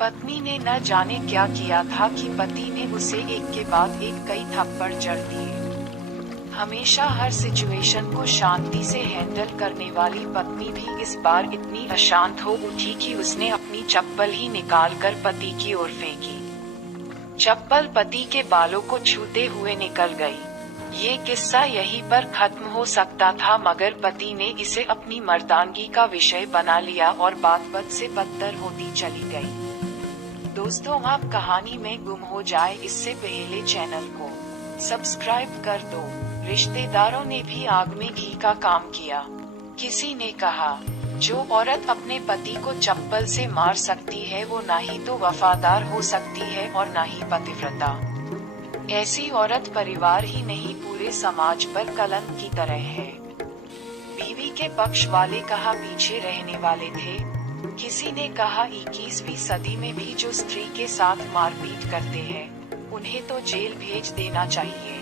पत्नी ने न जाने क्या किया था कि पति ने उसे एक के बाद एक कई थप्पड़ जड़ दिए। हमेशा हर सिचुएशन को शांति से हैंडल करने वाली पत्नी भी इस बार इतनी अशांत हो उठी कि उसने अपनी चप्पल ही निकालकर पति की ओर फेंकी। चप्पल पति के बालों को छूते हुए निकल गई। ये किस्सा यहीं पर खत्म हो सकता था, मगर पति ने इसे अपनी मर्दानगी का विषय बना लिया और बात बद से बदतर होती चली गई। दोस्तों, आप कहानी में गुम हो जाए इससे पहले चैनल को सब्सक्राइब कर दो। रिश्तेदारों ने भी आग में घी का काम किया। किसी ने कहा, जो औरत अपने पति को चप्पल से मार सकती है वो ना ही तो वफादार हो सकती है और ना ही पतिव्रता। ऐसी औरत परिवार ही नहीं पूरे समाज पर कलंक की तरह है। बीवी के पक्ष वाले कहा पीछे रहने वाले थे। किसी ने कहा 21वीं सदी में भी जो स्त्री के साथ मारपीट करते हैं उन्हें तो जेल भेज देना चाहिए।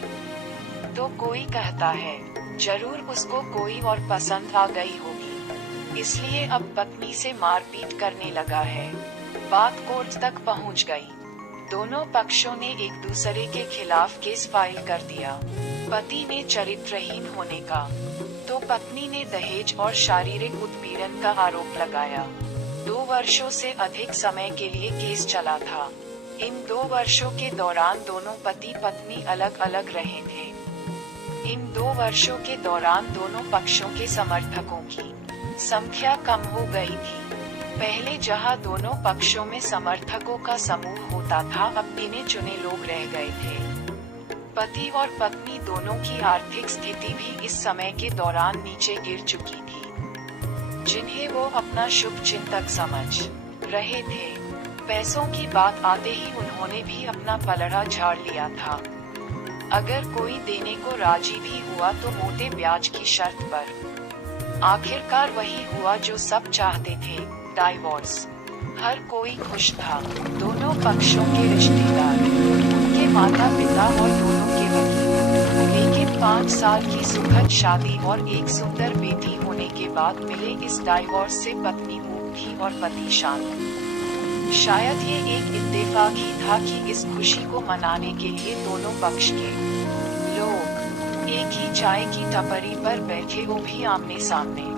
तो कोई कहता है जरूर उसको कोई और पसंद आ गई होगी, इसलिए अब पत्नी से मारपीट करने लगा है। बात कोर्ट तक पहुंच गई। दोनों पक्षों ने एक दूसरे के खिलाफ केस फाइल कर दिया। पति ने चरित्रहीन होने का, तो पत्नी ने दहेज और शारीरिक उत्पीड़न का आरोप लगाया। 2 वर्षों से अधिक समय के लिए केस चला था। इन 2 वर्षों के दौरान दोनों पति पत्नी अलग अलग रहे थे। इन 2 वर्षों के दौरान दोनों पक्षों के समर्थकों की संख्या कम हो गई थी। पहले जहां दोनों पक्षों में समर्थकों का समूह होता था, अब गिने चुने लोग रह गए थे। पति और पत्नी दोनों की आर्थिक स्थिति भी इस समय के दौरान नीचे गिर चुकी थी, जिन्हें वो अपना शुभ चिंतक समझ रहे थे। पैसों की बात आते ही उन्होंने भी अपना पलड़ा झाड़ लिया था। अगर कोई देने को राजी भी हुआ तो मोटे ब्याज की शर्त पर। आखिरकार वही हुआ जो सब चाहते थे, डाइवोर्स। हर कोई खुश था। दोनों पक्षों के रिश्तेदार, उनके माता पिता और दोनों के वकील। लेकिन 5 साल की सुखद शादी और एक सुंदर बेटी होने के बाद मिले इस डाइवोर्स से पत्नी मूक थी और पति शांत। शायद ये एक इत्तेफाक ही था कि इस खुशी को मनाने के लिए दोनों पक्ष के लोग एक ही चाय की टपरी पर बैठे, वो भी आमने सामने।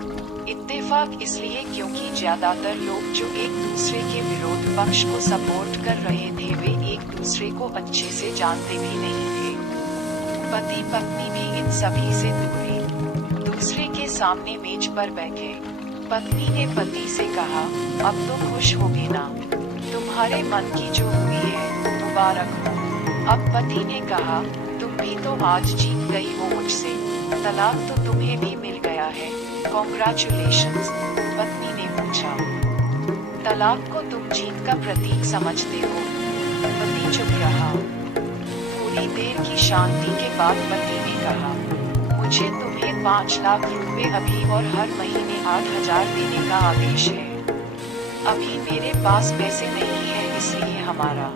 इत्तेफाक इसलिए क्योंकि ज्यादातर लोग जो एक दूसरे के विरोध पक्ष को सपोर्ट कर रहे थे वे एक दूसरे को अच्छे से जानते भी नहीं थे। पति पत्नी भी इन सभी से दूर दूसरे के सामने मेज पर बैठे। पत्नी ने पति से कहा, अब तो खुश होगे ना, तुम्हारे मन की जो हुई है मुबारक हो। अब पति ने कहा, तुम भी तो आज जीत गई हो मुझसे, तलाक तो तुम्हें भी मिल गया है, कॉन्ग्रेचुलेशंस। पत्नी ने पूछा, तलाक को तुम जीत का प्रतीक समझते हो? पति चुप रहा। थोड़ी देर की शांति के बाद पति ने कहा, मुझे तुम्हें 5 लाख रुपए अभी और हर महीने 8,000 देने का आदेश है। अभी मेरे पास पैसे नहीं है, इसलिए हमारा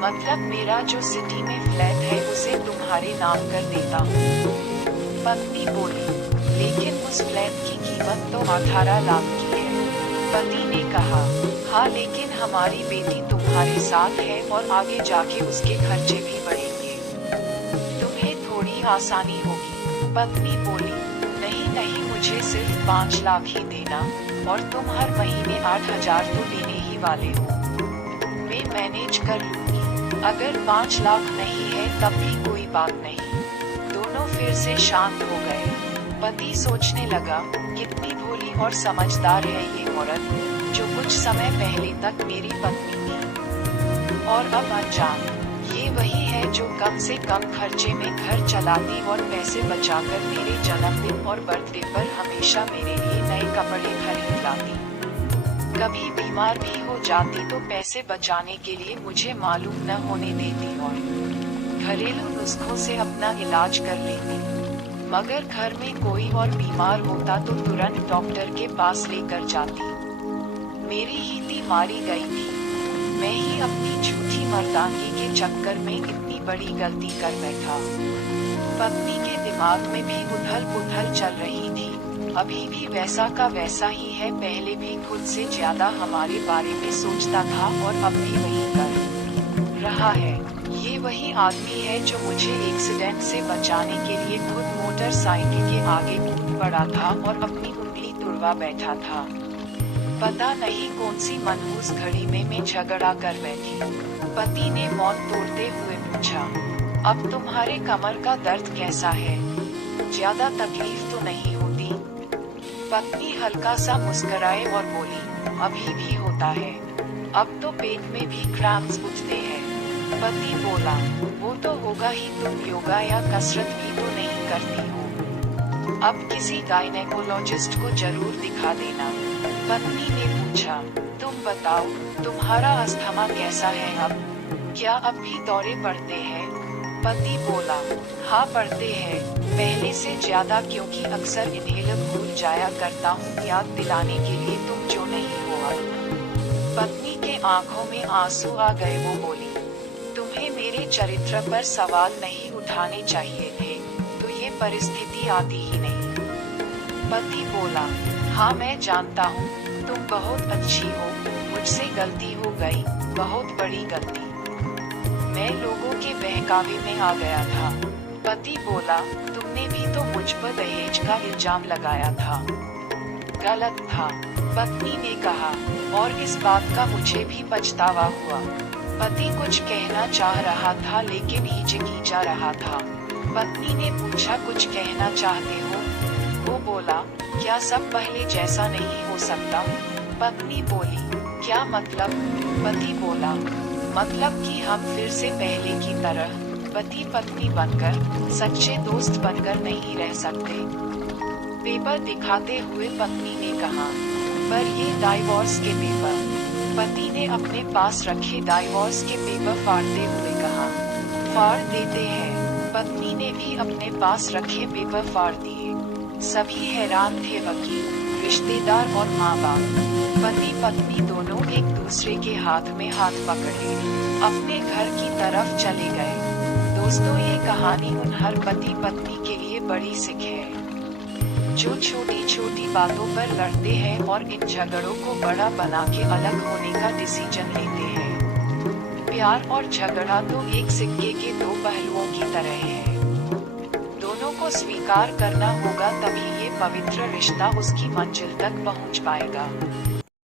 मतलब मेरा जो सिटी में फ्लैट है उसे तुम्हारे नाम कर देता हूँ। पत्नी बोली, लेकिन उस फ्लैट की कीमत तो 18 लाख की है। पति ने कहा, हाँ लेकिन हमारी बेटी तुम्हारे साथ है और आगे जाके उसके खर्चे भी बढ़ेंगे, तुम्हें थोड़ी आसानी होगी। पत्नी बोली, नहीं नहीं, मुझे सिर्फ 5 लाख ही देना और तुम हर महीने 8,000 तो देने ही वाले हो, मैं मैनेज कर लूंगी। अगर 5 लाख नहीं है तब भी कोई बात नहीं। दोनों फिर से शांत हो गए। पति सोचने लगा, कितनी भोली और समझदार है ये औरत, जो कुछ समय पहले तक मेरी पत्नी थी और अब अनजान। ये वही है जो कम से कम खर्चे में घर चलाती और पैसे बचाकर मेरे जन्मदिन और बर्थडे पर हमेशा मेरे लिए नए कपड़े खरीद लाती। कभी बीमार भी हो जाती तो पैसे बचाने के लिए मुझे मालूम न होने देती और घरेलू नुस्खों से अपना इलाज कर लेती। मगर घर में कोई और बीमार होता तो तुरंत डॉक्टर के पास लेकर जाती। मेरी ही थी मारी गई थी। मैं ही अपनी झूठी मर्दानगी के चक्कर में इतनी बड़ी गलती कर बैठा। पत्नी के दिमाग में भी उथल पुथल चल रही थी। अभी भी वैसा का वैसा ही है, पहले भी खुद से ज्यादा हमारे बारे में सोचता था और अब भी वही कर रहा है। ये वही आदमी है जो मुझे एक्सीडेंट से बचाने के लिए खुद मोटरसाइकिल के आगे कूद पड़ा था और अपनी उंगली तुड़वा बैठा था। पता नहीं कौन सी मनहूस घड़ी में मैं झगड़ा कर बैठी। पति ने मौन तोड़ते हुए पूछा, अब तुम्हारे कमर का दर्द कैसा है? ज्यादा तकलीफ तो नहीं होती? पत्नी हल्का सा मुस्कुराए और बोली, अभी भी होता है, अब तो पेट में भी क्रैम्प्स उठते हैं। पति बोला, वो तो होगा ही, तुम योगा या कसरत भी तो नहीं करती हो। अब किसी गायनेकोलॉजिस्ट को जरूर दिखा देना। पत्नी ने पूछा, तुम बताओ, तुम्हारा अस्थमा कैसा है अब? क्या अब भी दौरे पड़ते हैं? पति बोला, हाँ पड़ते हैं, पहले से ज्यादा, क्योंकि अक्सर इन्हेलर भूल जाया करता हूँ याद दिलाने के लिए, तुम जो नहीं हो अब। पत्नी के आंखों में आंसू आ गए। वो बोली, तुम्हें मेरे चरित्र पर सवाल नहीं उठाने चाहिए थे, तो ये परिस्थिति आती ही नहीं। पति बोला, हाँ मैं जानता हूँ, तुम बहुत अच्छी हो, मुझसे गलती हो गई, बहुत बड़ी गलती। मैं लोगों के बहकावे में आ गया था। पति बोला, तुमने भी तो मुझ पर दहेज का इल्जाम लगाया था। गलत था। पत्नी ने कहा, और इस बात का मुझे भी पछतावा हुआ। पति कुछ कहना चाह रहा था लेकिन हिचकिचा रहा था। पत्नी ने पूछा, कुछ कहना चाहते हो? वो बोला, क्या सब पहले जैसा नहीं हो सकता? पत्नी बोली, क्या मतलब? पति बोला, मतलब कि हम फिर से पहले की तरह पति पत्नी बनकर, सच्चे दोस्त बनकर नहीं रह सकते। पेपर दिखाते हुए पत्नी ने कहा, पर ये डाइवोर्स के पेपर। पति ने अपने पास रखे डाइवोर्स के पेपर फाड़ते हुए कहा, फाड़ देते हैं। पत्नी ने भी अपने पास रखे पेपर फाड़ दिए। सभी हैरान थे, वकील, रिश्तेदार और माँ बाप। पति पत्नी दोनों एक दूसरे के हाथ में हाथ पकड़े अपने घर की तरफ चले गए। दोस्तों, ये कहानी उन हर पति पत्नी के लिए बड़ी सीख है जो छोटी छोटी बातों पर लड़ते हैं और इन झगड़ों को बड़ा बना के अलग होने का डिसीजन लेते हैं। प्यार और झगड़ा तो एक सिक्के के दो पहलुओं की तरह है। दोनों को स्वीकार करना होगा, तभी ये पवित्र रिश्ता उसकी मंजिल तक पहुंच पाएगा।